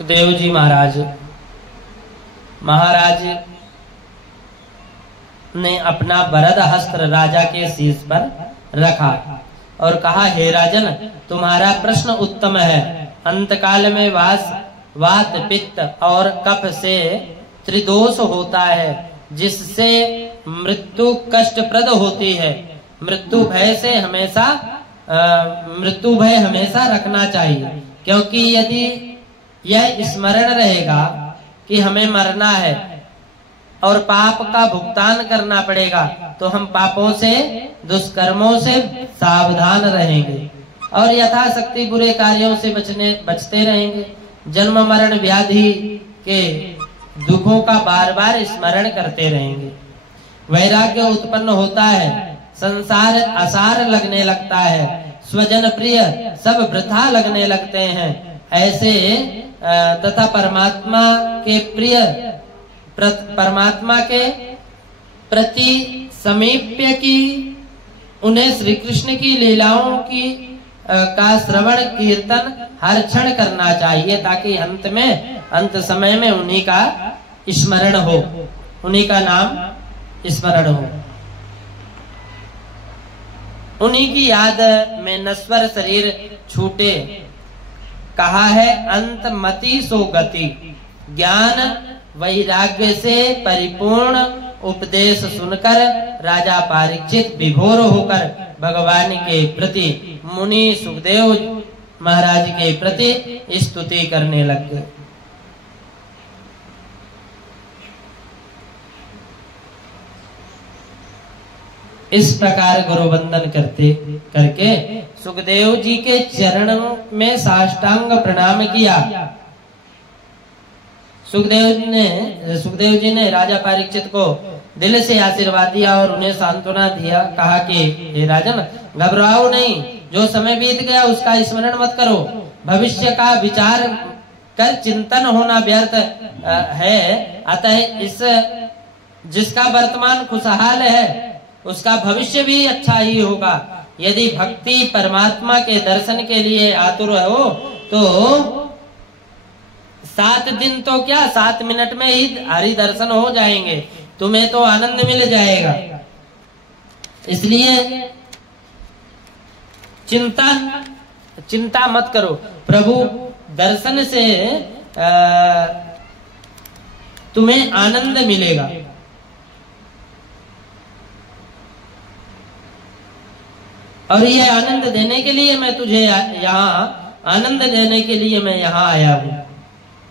सुखदेव जी महाराज ने अपना वरद हस्त्र राजा के शीश पर रखा और कहा, हे राजन, तुम्हारा प्रश्न उत्तम है। अंतकाल में वात पित्त और कफ से त्रिदोष होता है, जिससे मृत्यु कष्टप्रद होती है। मृत्यु भय हमेशा रखना चाहिए, क्योंकि यदि यह स्मरण रहेगा कि हमें मरना है और पाप का भुगतान करना पड़ेगा, तो हम पापों से, दुष्कर्मों से सावधान रहेंगे और यथाशक्ति बुरे कार्यों से बचते रहेंगे। जन्म मरण व्याधि के दुखों का बार बार स्मरण करते रहेंगे। वैराग्य उत्पन्न होता है, संसार आसार लगने लगता है, स्वजन प्रिय सब वृथा लगने लगते हैं। ऐसे तथा परमात्मा के प्रति समीप्य की उन्हें श्री कृष्ण की लीलाओं का श्रवण कीर्तन हर क्षण करना चाहिए, ताकि अंत समय में उन्हीं का स्मरण हो, उन्हीं का नाम स्मरण हो। उन्हीं की याद में नश्वर शरीर छूटे। कहा है, अंत मति सो गति। ज्ञान वैराग्य से परिपूर्ण उपदेश सुनकर राजा परीक्षित विभोर होकर भगवान के प्रति, मुनि सुखदेव महाराज के प्रति स्तुति करने लग गए। इस प्रकार गुरु वंदन करके सुखदेव जी के चरणों में साष्टांग प्रणाम किया। सुखदेव जी ने राजा परीक्षित को दिल से आशीर्वाद दिया और उन्हें सांत्वना दिया। कहा कि हे राजन, घबराओ नहीं, जो समय बीत गया उसका स्मरण मत करो। भविष्य का विचार कर चिंतन होना व्यर्थ है। अतः जिसका वर्तमान खुशहाल है उसका भविष्य भी अच्छा ही होगा। यदि भक्ति परमात्मा के दर्शन के लिए आतुर हो तो 7 दिन तो क्या, 7 मिनट में ही हरि दर्शन हो जाएंगे, तुम्हें तो आनंद मिल जाएगा। इसलिए चिंता मत करो, प्रभु दर्शन से तुम्हें आनंद मिलेगा। और ये आनंद देने के लिए मैं तुझे आनंद देने के लिए मैं यहाँ आया हूँ।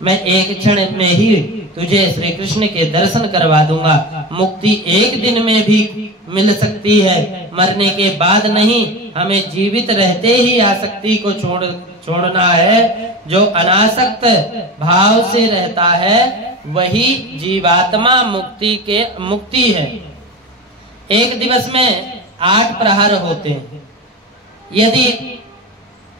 मैं एक क्षण में ही तुझे श्री कृष्ण के दर्शन करवा दूंगा। मुक्ति एक दिन में भी मिल सकती है, मरने के बाद नहीं। हमें जीवित रहते ही आसक्ति को छोड़ना है। जो अनासक्त भाव से रहता है वही जीवात्मा मुक्ति है। एक दिवस में 8 प्रहर होते हैं। यदि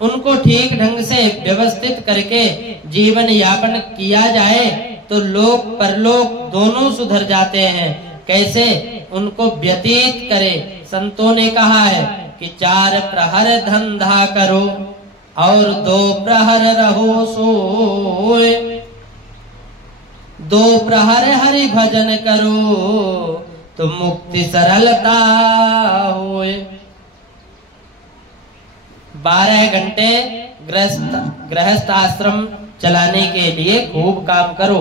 उनको ठीक ढंग से व्यवस्थित करके जीवन यापन किया जाए तो लोक परलोक दोनों सुधर जाते हैं। कैसे उनको व्यतीत करे? संतों ने कहा है कि 4 प्रहर धंधा करो और 2 प्रहर रहो सोए। 2 प्रहर हरि भजन करो तो मुक्ति सरलता होए। 12 घंटे गृहस्थ आश्रम चलाने के लिए खूब काम करो।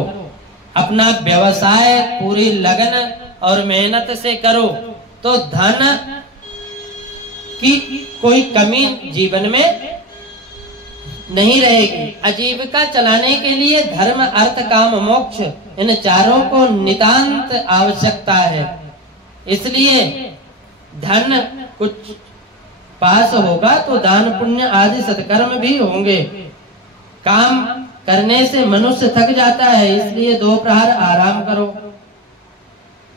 अपना व्यवसाय पूरी लगन और मेहनत से करो तो धन की कोई कमी जीवन में नहीं रहेगी। आजीविका चलाने के लिए धर्म, अर्थ, काम, मोक्ष, इन 4 को नितांत आवश्यकता है। इसलिए धन कुछ पास होगा तो दान पुण्य आदि सत्कर्म भी होंगे। काम करने से मनुष्य थक जाता है, इसलिए 2 प्रहर आराम करो।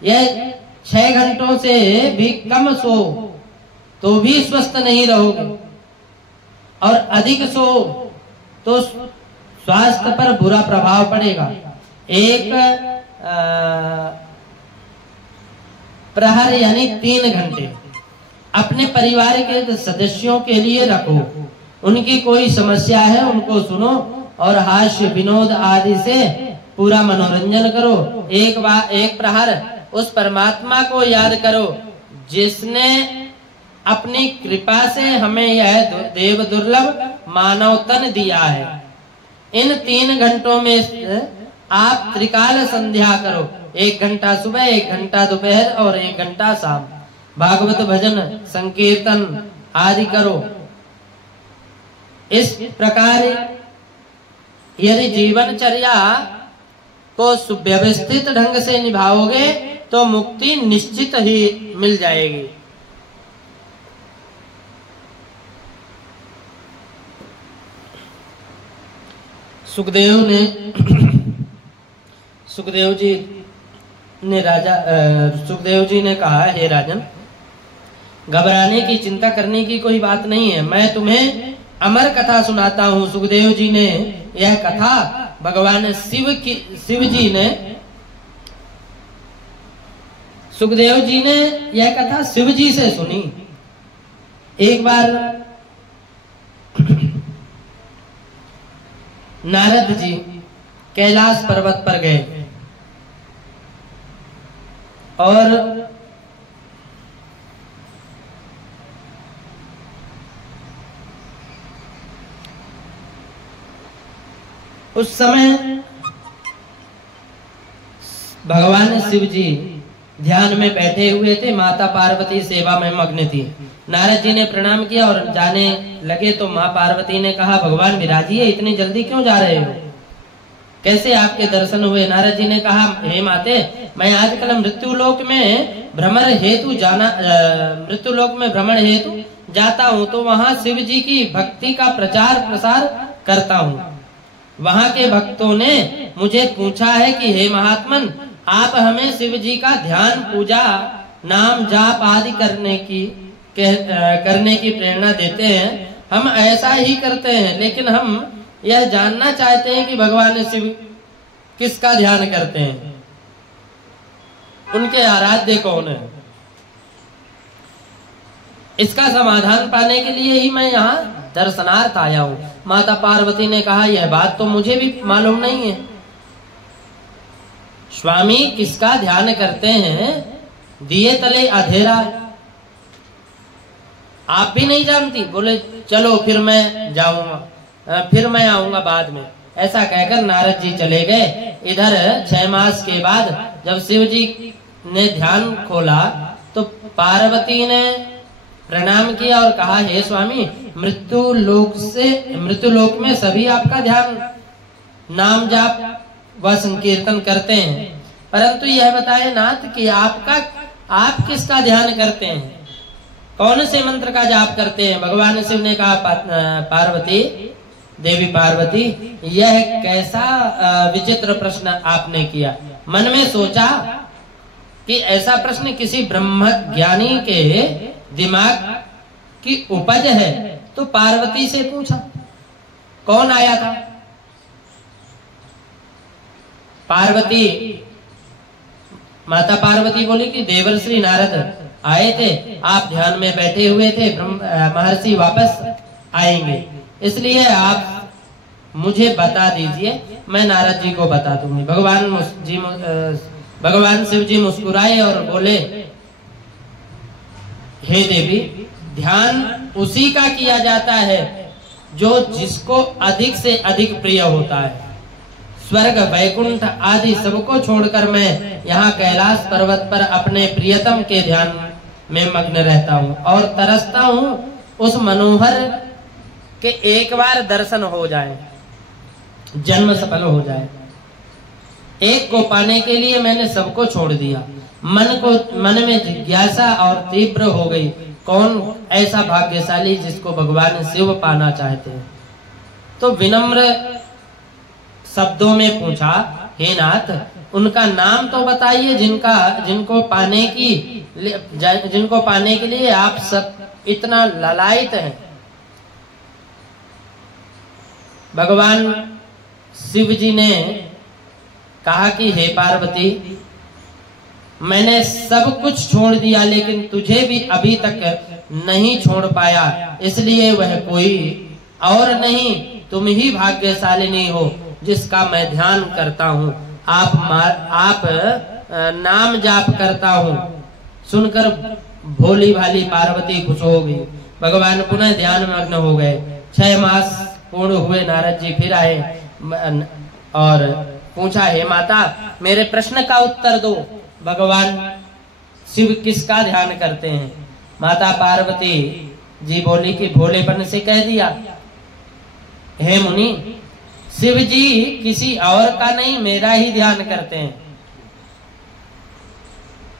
यह 6 घंटों से भी कम सो तो भी स्वस्थ नहीं रहोगे, और अधिक सो तो स्वास्थ्य पर बुरा प्रभाव पड़ेगा। 1 प्रहर यानी 3 घंटे अपने परिवार के सदस्यों के लिए रखो। उनकी कोई समस्या है उनको सुनो और हास्य विनोद आदि से पूरा मनोरंजन करो। एक प्रहर उस परमात्मा को याद करो जिसने अपनी कृपा से हमें यह देव दुर्लभ मानव तन दिया है। इन 3 घंटों में आप त्रिकाल संध्या करो, 1 घंटा सुबह, 1 घंटा दोपहर और 1 घंटा शाम। भागवत भजन संकीर्तन आदि करो। इस प्रकार यदि जीवनचर्या को सुव्यवस्थित ढंग से निभाओगे तो मुक्ति निश्चित ही मिल जाएगी। सुखदेव जी ने कहा, हे राजन, घबराने की चिंता करने की कोई बात नहीं है, मैं तुम्हें अमर कथा सुनाता हूँ। सुखदेव जी ने यह कथा भगवान सुखदेव जी ने यह कथा शिव जी से सुनी। एक बार नारद जी कैलाश पर्वत पर गए और उस समय भगवान शिव जी ध्यान में बैठे हुए थे, माता पार्वती सेवा में मग्न थी। नारद जी ने प्रणाम किया और जाने लगे तो माँ पार्वती ने कहा, भगवान विराजिए, इतनी जल्दी क्यों जा रहे हो, कैसे आपके दर्शन हुए? नारद जी ने कहा, हे माते, मैं आजकल मृत्युलोक में भ्रमण हेतु जाता हूँ, तो वहाँ शिव जी की भक्ति का प्रचार प्रसार करता हूँ। वहाँ के भक्तों ने मुझे पूछा है कि हे महात्मन, आप हमें शिव जी का ध्यान, पूजा, नाम जाप आदि करने की प्रेरणा देते हैं। हम ऐसा ही करते हैं, लेकिन हम यह जानना चाहते हैं कि भगवान शिव किसका ध्यान करते हैं, उनके आराध्य कौन है। इसका समाधान पाने के लिए ही मैं यहाँ दर्शनार्थ आया हूँ। माता पार्वती ने कहा, यह बात तो मुझे भी मालूम नहीं है, स्वामी किसका ध्यान करते हैं, दिए तले अंधेरा, आप भी नहीं जानती। बोले, चलो फिर मैं जाऊंगा, फिर मैं आऊंगा बाद में। ऐसा कहकर नारद जी चले गए। इधर 6 मास के बाद जब शिव जी ने ध्यान खोला तो पार्वती ने प्रणाम किया और कहा, हे स्वामी, मृत्युलोक में सभी आपका ध्यान, नाम जाप व संकीर्तन करते हैं, परंतु यह बताए नाथ कि आप किसका ध्यान करते हैं, कौन से मंत्र का जाप करते हैं? भगवान शिव ने कहा, पार्वती, देवी पार्वती, यह कैसा विचित्र प्रश्न आपने किया। मन में सोचा कि ऐसा प्रश्न किसी ब्रह्म ज्ञानी के दिमाग की उपज है, तो पार्वती से पूछा, कौन आया था? माता पार्वती बोली कि देवर्षि नारद आए थे, आप ध्यान में बैठे हुए थे, महर्षि वापस आएंगे, इसलिए आप मुझे बता दीजिए, मैं नारद जी को बता दूंगी। भगवान शिव जी मुस्कुराए और बोले, हे देवी, ध्यान उसी का किया जाता है जो जिसको अधिक से अधिक प्रिय होता है। स्वर्ग वैकुंठ आदि सबको छोड़कर मैं यहाँ कैलाश पर्वत पर अपने प्रियतम के ध्यान में मग्न रहता हूँ और तरसता हूँ उस मनोहर के एक बार दर्शन हो जाए, जन्म सफल हो जाए। एक को पाने के लिए मैंने सबको छोड़ दिया। मन में जिज्ञासा और तीव्र हो गई, कौन ऐसा भाग्यशाली जिसको भगवान शिव पाना चाहते हैं। तो विनम्र शब्दों में पूछा, हे नाथ, उनका नाम तो बताइए जिनको पाने के लिए आप सब इतना ललायित हैं। भगवान शिव जी ने कहा कि हे पार्वती, मैंने सब कुछ छोड़ दिया, लेकिन तुझे भी अभी तक नहीं छोड़ पाया, इसलिए वह कोई और नहीं, तुम ही भाग्यशालिनी हो जिसका मैं ध्यान करता हूँ। आप नाम जाप करता हूँ। सुनकर भोली भाली पार्वती खुश हो गई। भगवान पुनः ध्यान मग्न हो गए। 6 मास पूर्ण हुए। नारद जी फिर आए और पूछा, हे माता मेरे प्रश्न का उत्तर दो, भगवान शिव किसका ध्यान करते हैं? माता पार्वती जी बोली कि भोलेपन से कह दिया। हे मुनि, शिव जी किसी और का नहीं मेरा ही ध्यान करते हैं।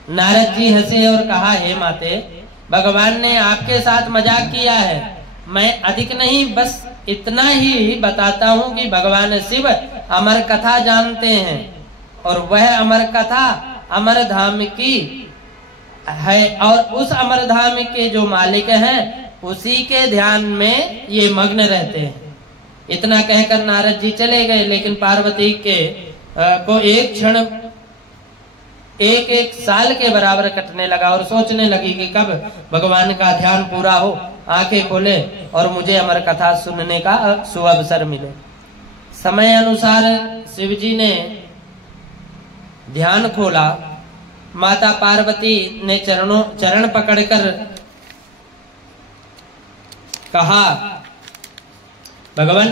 नारद जी हंसे और कहा, हे माते, भगवान ने आपके साथ मजाक किया है। मैं अधिक नहीं, बस इतना ही बताता हूँ कि भगवान शिव अमर कथा जानते हैं और वह अमर कथा अमर धाम की है और उस अमर धाम के जो मालिक हैं उसी के ध्यान में ये मग्न रहते हैं। इतना कहकर नारद जी चले गए। लेकिन पार्वती के को एक क्षण एक साल के बराबर कटने लगा और सोचने लगी कि कब भगवान का ध्यान पूरा हो, आंखें खोले और मुझे अमर कथा सुनने का सुअवसर मिले। समय अनुसार शिव जी ने ध्यान खोला। माता पार्वती ने चरण पकड़कर कहा, भगवान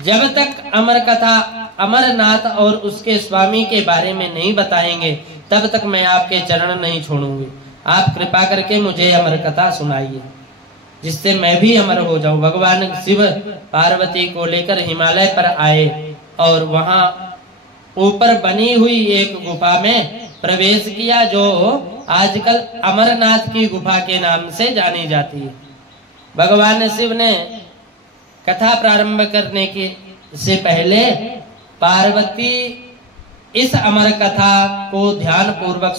जब तक अमर कथा अमरनाथ और उसके स्वामी के बारे में नहीं बताएंगे तब तक मैं आपके चरण नहीं छोड़ूंगी। आप कृपा करके मुझे अमर कथा सुनाइए जिससे मैं भी अमर हो जाऊं। भगवान शिव पार्वती को लेकर हिमालय पर आए और वहां ऊपर बनी हुई एक गुफा में प्रवेश किया जो आजकल अमरनाथ की गुफा के नाम से जानी जाती है। भगवान शिव ने कथा प्रारंभ करने के से पहले पार्वती इस अमर कथा को ध्यान पूर्वक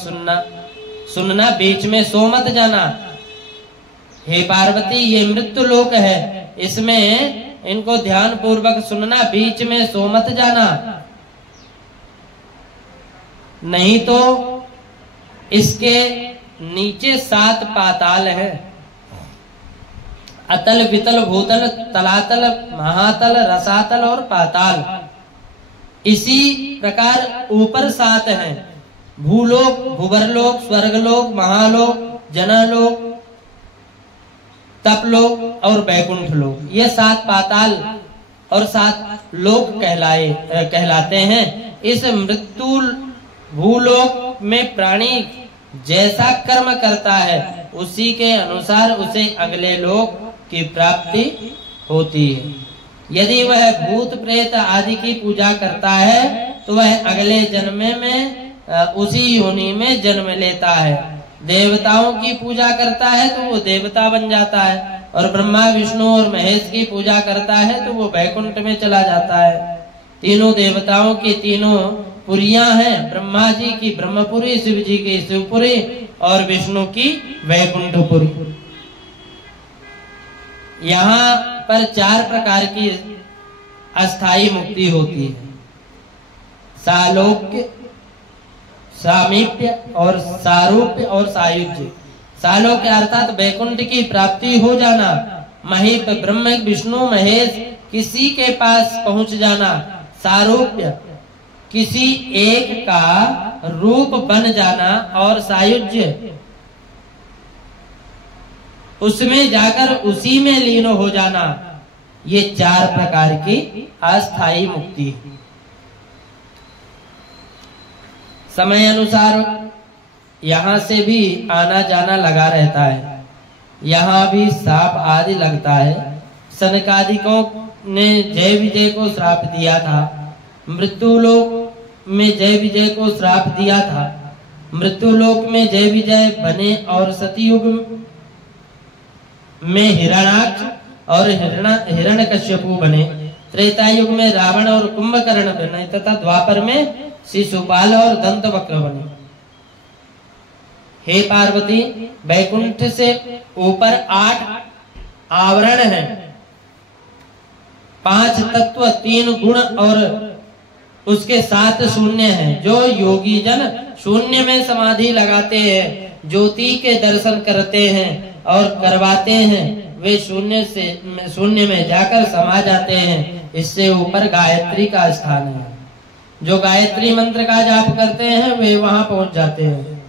सुनना बीच में सो मत जाना। हे पार्वती, ये मृत्यु लोक है, इसमें इनको ध्यान पूर्वक सुनना, बीच में सो मत जाना, नहीं तो इसके नीचे 7 पाताल है। अतल, वितल, भूतल, तलातल, महातल, रसातल और पाताल। इसी प्रकार ऊपर 7 हैं, भूलोक, भुवरलोक, स्वर्गलोक, महालोक, जनलोक, तपलोक और बैकुंठ लोक। ये 7 पाताल और 7 लोक कहलाते हैं। इस मृत्यु भूलोक में प्राणी जैसा कर्म करता है उसी के अनुसार उसे अगले लोक की प्राप्ति होती है। यदि वह भूत प्रेत आदि की पूजा करता है तो वह अगले जन्म में उसी योनि में जन्म लेता है। देवताओं की पूजा करता है तो वो देवता बन जाता है और ब्रह्मा, विष्णु और महेश की पूजा करता है तो वो बैकुंठ में चला जाता है। तीनों देवताओं की तीनों पुरियां हैं, ब्रह्मा जी की ब्रह्मपुरी, शिव जी की शिवपुरी और विष्णु की वैकुंठपुरी। यहाँ पर 4 प्रकार की अस्थाई मुक्ति होती है, सालोक्य, सामीप्य और सारूप्य और सायुज्य। सालोक्य अर्थात वैकुंठ की प्राप्ति हो जाना, महीप ब्रह्म, विष्णु, महेश किसी के पास पहुंच जाना, सारूप्य किसी एक का रूप बन जाना और सायुज्य उसमें जाकर उसी में लीन हो जाना। ये 4 प्रकार की अस्थाई मुक्ति। समय अनुसार यहाँ से भी आना जाना लगा रहता है। यहाँ भी श्राप आदि लगता है। सनकादिकों ने जय विजय को श्राप दिया था। मृत्युलोक में जय विजय को श्राप दिया था। मृत्युलोक में जय विजय बने और सतयुग में हिरण्याक्ष और हिरण्यकश्यपु बने। त्रेता युग में रावण और कुंभकर्ण बने तथा द्वापर में शिशुपाल और दंतवक्र बने। हे पार्वती, वैकुंठ से ऊपर 8 आवरण हैं, 5 तत्व, 3 गुण और उसके 7 शून्य हैं। जो योगी जन शून्य में समाधि लगाते हैं, ज्योति के दर्शन करते हैं और करवाते हैं, वे शून्य में जाकर समा जाते हैं। इससे ऊपर गायत्री का स्थान है। जो गायत्री मंत्र का जाप करते हैं वे वहां पहुंच जाते हैं।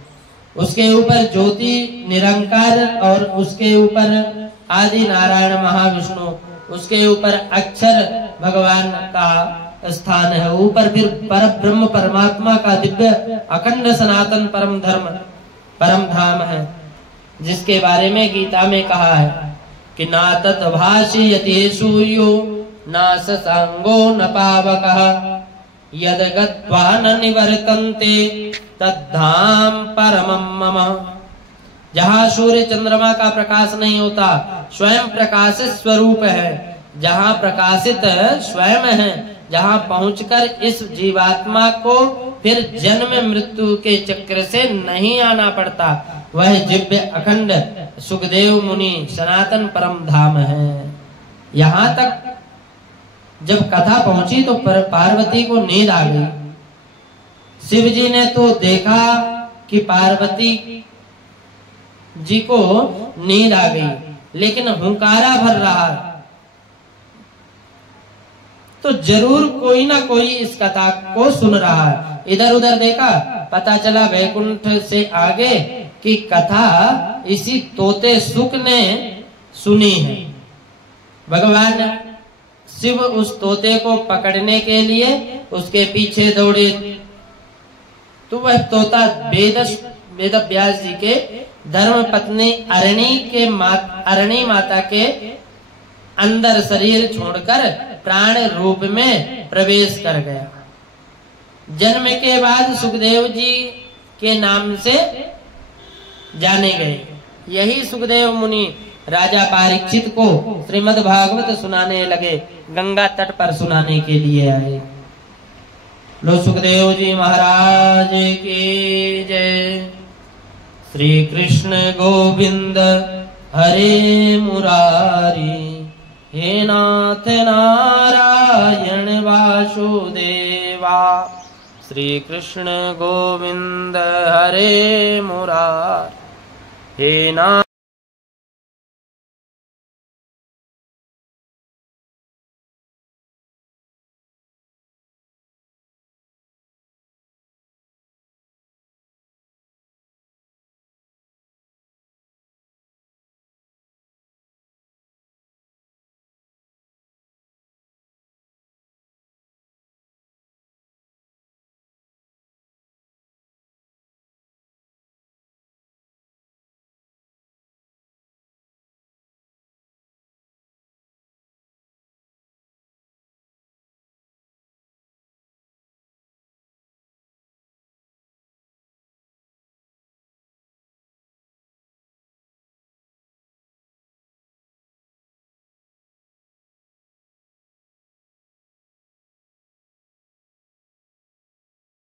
उसके ऊपर ज्योति निरंकार और उसके ऊपर आदि नारायण महाविष्णु, उसके ऊपर अक्षर भगवान का स्थान है। ऊपर फिर पर ब्रह्म परमात्मा का दिव्य अखंड सनातन परम धाम है, जिसके बारे में गीता में कहा है कि ना तद्भाषि यति सूर्यो ना ससांगो न पावकः यद गत्वा न निवर्तन्ते तद्धाम परमं मम। जहाँ सूर्य चंद्रमा का प्रकाश नहीं होता, स्वयं प्रकाशित स्वरूप है, जहाँ प्रकाशित स्वयं है, जहाँ पहुंचकर इस जीवात्मा को फिर जन्म मृत्यु के चक्र से नहीं आना पड़ता, वह दिव्य अखंड सुखदेव मुनि सनातन परम धाम है। यहाँ तक जब कथा पहुंची तो पार्वती को नींद आ गई। शिव जी ने तो देखा कि पार्वती जी को नींद आ गई, लेकिन हुंकारा भर रहा, तो जरूर कोई ना कोई इस कथा को सुन रहा है। इधर उधर देखा, पता चला वैकुंठ से आगे की कथा इसी तोते सुख ने सुनी है। भगवान शिव उस तोते को पकड़ने के लिए उसके पीछे दौड़े, तो वह तोता वेद व्यास जी के धर्म पत्नी अरणी माता के अंदर शरीर छोड़कर प्राण रूप में प्रवेश कर गया। जन्म के बाद सुखदेव जी के नाम से जाने गए। यही सुखदेव मुनि राजा परीक्षित को श्रीमद् भागवत सुनाने लगे, गंगा तट पर सुनाने के लिए आए। लो सुखदेव जी महाराज की जय। श्री कृष्ण गोविंद हरे मुरारी, हे नाथ नारायण वासुदेवा। श्री कृष्ण गोविंद हरे मुरारी, हे नाथ